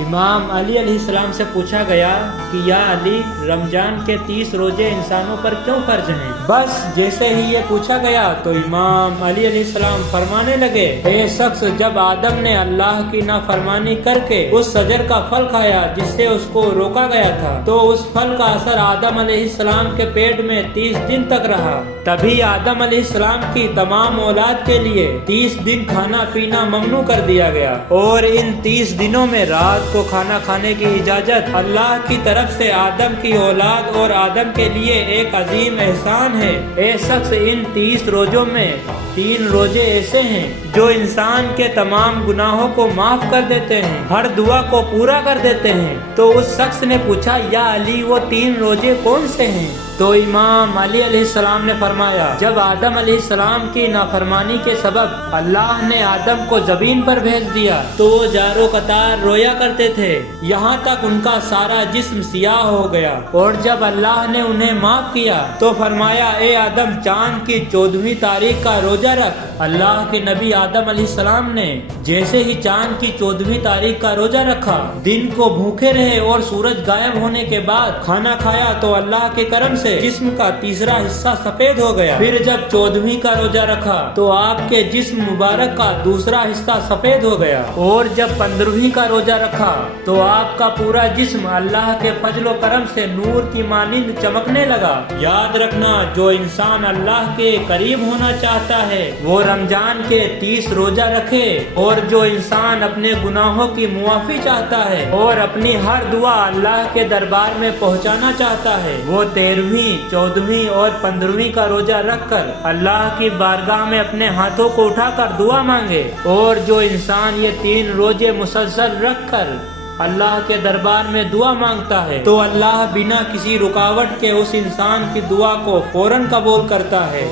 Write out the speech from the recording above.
इमाम अली अलैहिस्सलाम से पूछा गया कि या अली, रमजान के 30 रोजे इंसानों पर क्यों फर्ज हैं? बस जैसे ही ये पूछा गया तो इमाम अली अलैहिस्सलाम फरमाने लगे, ए शख्स, जब आदम ने अल्लाह की नाफरमानी करके उस सजर का फल खाया जिससे उसको रोका गया था, तो उस फल का असर आदम अलैहिस्सलाम के पेट में 30 दिन तक रहा। तभी आदम अलैहिस्सलाम की तमाम औलाद के लिए 30 दिन खाना पीना ममनू कर दिया गया, और इन 30 दिनों में रात को खाना खाने की इजाजत अल्लाह की तरफ से आदम की औलाद और आदम के लिए एक अजीम एहसान है। ए शख्स, इन 30 रोजों में 3 रोजे ऐसे हैं जो इंसान के तमाम गुनाहों को माफ कर देते हैं, हर दुआ को पूरा कर देते हैं। तो उस शख्स ने पूछा, या अली, वो 3 रोजे कौन से हैं? तो इमाम अली अलैहिस्सलाम ने फरमाया, जब आदम अलैहिस्सलाम की नाफरमानी के सबब अल्लाह ने आदम को जमीन पर भेज दिया तो वो जारो कतार रोया करते थे, यहाँ तक उनका सारा जिस्म सियाह हो गया। और जब अल्लाह ने उन्हें माफ किया तो फरमाया, ए आदम, चांद की 14वीं तारीख का रोजा रख। अल्लाह के नबी आदम अलैहिस्सलाम ने जैसे ही चांद की 14वीं तारीख का रोजा रखा, दिन को भूखे रहे और सूरज गायब होने के बाद खाना खाया तो अल्लाह के करम से जिस्म का तीसरा हिस्सा सफेद हो गया। फिर जब 14वीं का रोजा रखा तो आपके जिस्म मुबारक का दूसरा हिस्सा सफेद हो गया, और जब 15वीं का रोजा रखा तो आपका पूरा जिस्म अल्लाह के फजलो करम से नूर की मानिंद चमकने लगा। याद रखना, जो इंसान अल्लाह के करीब होना चाहता है वो रमजान के 30 रोजा रखे, और जो इंसान अपने गुनाहों की मुआफी चाहता है और अपनी हर दुआ अल्लाह के दरबार में पहुंचाना चाहता है वो 13वीं, 14वीं और 15वीं का रोजा रखकर अल्लाह की बारगाह में अपने हाथों को उठाकर दुआ मांगे। और जो इंसान ये 3 रोजे मुसलसल रखकर अल्लाह के दरबार में दुआ मांगता है तो अल्लाह बिना किसी रुकावट के उस इंसान की दुआ को फौरन कबूल करता है।